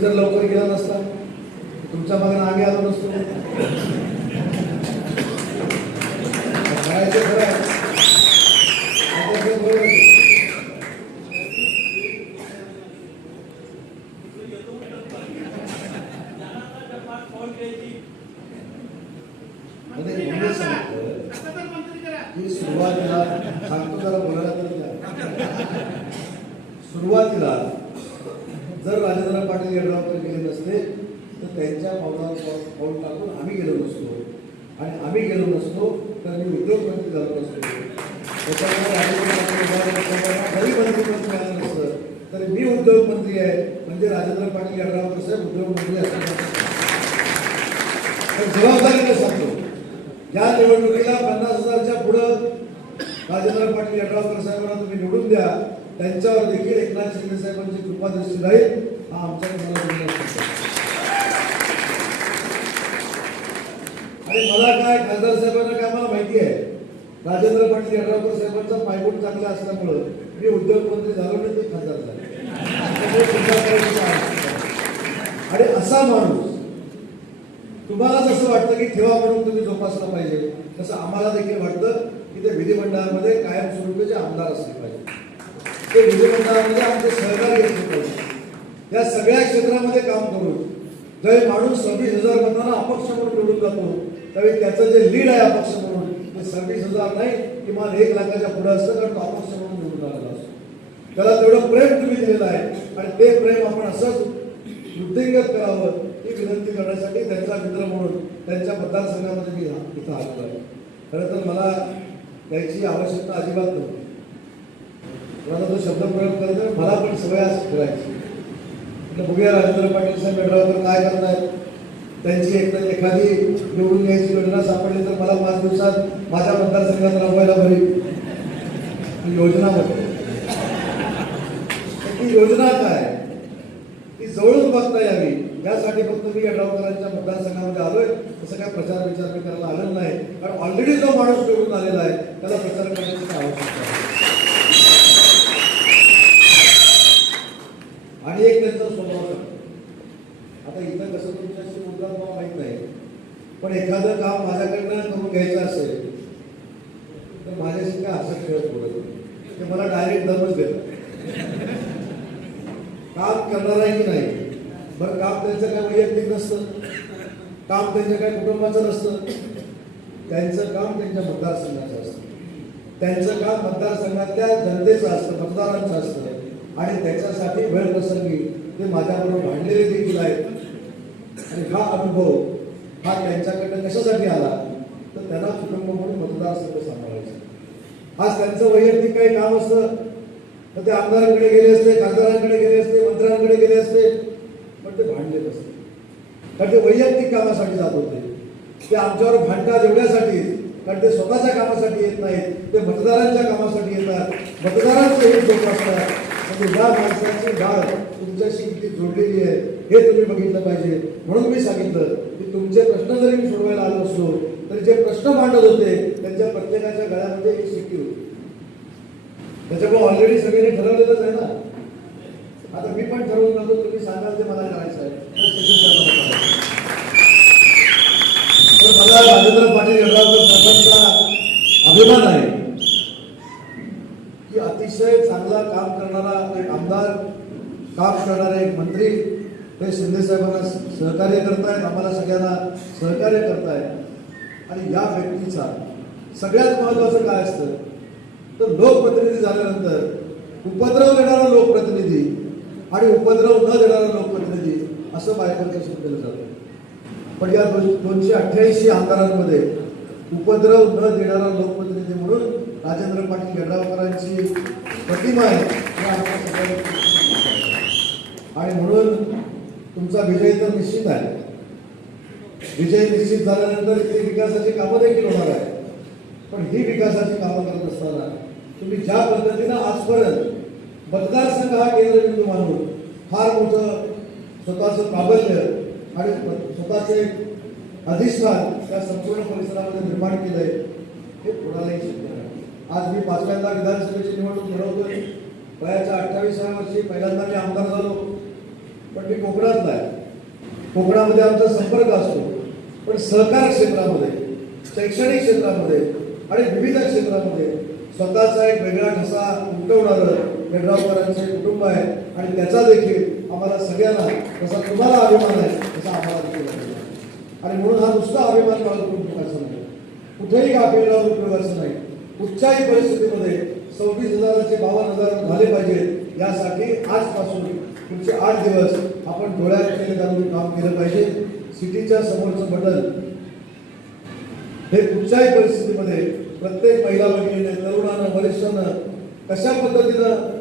तुम्ही जर लवकर गेला नसता तुमच्या मागे आम्ही आलो नसतो. म्हणजे सुरुवातीला सांगतो जरा बोलायला सुरुवातीला जर राजेंद्र पाटील यड्रावकर गेले नसते तर त्यांच्या पावलावर पाऊल टाकून आम्ही गेलो नसतो. आणि आम्ही गेलो नसतो तर मी उद्योगपती झालो नसतो. त्याच्यामुळे राजेंद्र पाटील नसतं. तर मी उद्योगमंत्री आहे म्हणजे राजेंद्र पाटील यड्रावकर साहेब उद्योगमंत्री असतात. तर जबाबदारीने सांगतो. या निवडणुकीला पन्नास हजारच्या पुढं राजेंद्र पाटील यड्रावकर साहेबांना तुम्ही निवडून द्या. त्यांच्यावर देखील एकनाथ शिंदे साहेबांची कृपा दृष्टी राहील. हा आमचा तुम्हाला आणि मला काय खासदार साहेबांना काय मला माहिती आहे राजेंद्र पाटील यड्रावकर साहेबांचा पायगुण चांगला असल्यामुळं मी उद्योगमंत्री झालो नाही ते खासदार झाले. आणि असा माणूस तुम्हाला जसं वाटतं की ठेवा म्हणून तुम्ही जोपासला पाहिजे तसं आम्हाला देखील वाटतं की ते विधिमंडळामध्ये कायमस्वरूपीचे आमदार असले पाहिजे. ते विधिमंडळामध्ये आमचे सहकार्य असले या सगळ्या क्षेत्रामध्ये काम करून ज्यावेळी माणूस सव्वीस हजार मतांना अपक्ष म्हणून निवडून जातो त्यावेळी त्याचं जे लीड आहे अपक्ष म्हणून ते सव्वीस हजार नाही किमान एक लाखाच्या पुढे असतं कारण तो अपक्ष म्हणून निवडून आलेला असतो. त्याला तेवढं प्रेम तुम्ही दिलेलं आहे आणि ते प्रेम आपण असंच वृद्धिंगत करावं ही विनंती करण्यासाठी त्यांचा मित्र म्हणून त्यांच्या मतदारसंघामध्ये मी इथं आलेलो आहे खरं तर मला त्याची आवश्यकता अजिबात नव्हती. मला तो शब्द प्रयोग करायचा मला पण सवय असं करायची. म्हटलं बघूया राजेंद्र पाटील साहेब मेढरावकर काय करतायत. त्यांची एक एखादी निवडून घ्यायची योजना सापडली तर मला पाच दिवसात माझ्या मतदारसंघात राबवायला बरी. योजना बघतो ती योजना काय? ती जवळून बघता यावी यासाठी फक्त मी यड्रावकरांच्या मतदारसंघामध्ये आलोय. तसं काय प्रचार विचार मी करायला आलेला नाही. कारण ऑलरेडी जो माणूस निवडून आलेला आहे त्याला प्रचार करण्याची आवश्यक आवश्यकता आहे आणि एक त्यांचा स्वभाव आहे. आता इथं कसं तुमच्याशी मुद्दा मला माहीत नाही पण एखादं काम माझ्याकडनं करून घ्यायचं असेल तर माझ्याशी काय असं खेळत बोलत ते मला डायरेक्ट दमच देतात. काम करणाराही नाही. बरं काम त्यांचं काय वैयक्तिक नसतं. काम त्यांच्या काय कुटुंबाचं नसतं. त्यांचं काम त्यांच्या मतदारसंघाचं असतं. त्यांचं काम मतदारसंघातल्या जनतेचं असतं मतदारांचं असतं. आणि त्याच्यासाठी वेळ प्रसंगी ते माझ्याबरोबर भांडलेले देखील आहेत. आणि हा अनुभव हा त्यांच्याकडनं कशासाठी आला? तर त्यांना कुटुंब म्हणून मतदारसंघ सांभाळायचा. आज त्यांचं वैयक्तिक काही काम असतं. तर ते आमदारांकडे गेले असते खासदारांकडे गेले असते मंत्र्यांकडे गेले असते. पण ते भांडलेत असते कारण ते वैयक्तिक कामासाठी जात होते. ते आमच्यावर भांडतात एवढ्यासाठी कारण ते स्वतःच्या कामासाठी येत नाहीत ते मतदारांच्या कामासाठी येतात. मतदारांचं हित जोपासतात. ते या माणसाची डाळ तुमच्याशी किती जोडलेली आहे हे तुम्ही बघितलं पाहिजे. म्हणून मी सांगितलं की तुमचे प्रश्न जरी मी सोडवायला आलो असतो तरी जे प्रश्न मांडत होते त्यांच्या प्रत्येकाच्या गळ्यामध्ये एक शिट्टी होती. त्याच्यामुळे ऑलरेडी सगळ्यांनी ठरवलेलंच आहे ना? आता मी पण ठरवून जातो तुम्ही सांगाल ते मला करायचं आहे. तर मला राजेंद्र पाटील यांना अभिमान आहे की अतिशय चांगला काम करणारा एक आमदार काम करणारे एक मंत्री हे शिंदे साहेबांना सहकार्य करतायत आम्हाला सगळ्यांना सहकार्य करतायत. आणि या व्यक्तीचा सगळ्यात महत्वाचं काय असतं? तर लोकप्रतिनिधी झाल्यानंतर उपद्रव देणारा लोकप्रतिनिधी आणि उपद्रव न देणारा लोकप्रतिनिधी असं बायकोचं केलं जातं. पण या दोन दोनशे अठ्ठ्याऐंशी आमदारांमध्ये उपद्रव न देणारा लोकप्रतिनिधी म्हणून राजेंद्र पाटील यड्रावकरांची प्रतिमा आहे. आणि म्हणून तुमचा विजय तर निश्चित आहे. विजय निश्चित झाल्यानंतर इथे विकासाची कामं देखील होणार आहे पण ही विकासाची कामं करत असताना तुम्ही ज्या पद्धतीनं आजपर्यंत मतदारसंघ हा केंद्रबिंदू मानून फार मोठं स्वतःचं प्राबल्य आणि स्वतःचे अधिष्ठान त्या संपूर्ण परिसरामध्ये निर्माण केलंय हे कोणालाही शक्य नाही आज मी पाचव्यांदा विधानसभेची निवडणूक लढवतोय. वयाच्या अठ्ठावीसाव्या वर्षी पहिल्यांदा मी आमदार झालो. पण मी कोकणातला आहे. कोकणामध्ये आमचा संपर्क असतो. पण सहकार क्षेत्रामध्ये शैक्षणिक क्षेत्रामध्ये आणि विविध क्षेत्रामध्ये स्वतःचा एक वेगळा ठसा उमटवणारं यड्रावकरांचे कुटुंब आहे. आणि त्याचा देखील आम्हाला सगळ्यांना जसा तुम्हाला अभिमान आहे तसा आम्हाला देखील आणि म्हणून हा नुसता अभिमान बाळगून उपयोगाचा नाही. कुठेही गाफील उपयोगाचं नाही. कुठच्याही परिस्थितीमध्ये सव्वीस हजाराचे बावन्न हजार झाले पाहिजेत यासाठी आजपासून पुढचे आठ दिवस आपण डोळ्यात जाऊन काम केलं पाहिजे. सिटीच्या समोरचं बटन हे कुठच्याही परिस्थितीमध्ये प्रत्येक महिला भगिनीने तरुणानं वरिष्ठानं कशा पद्धतीनं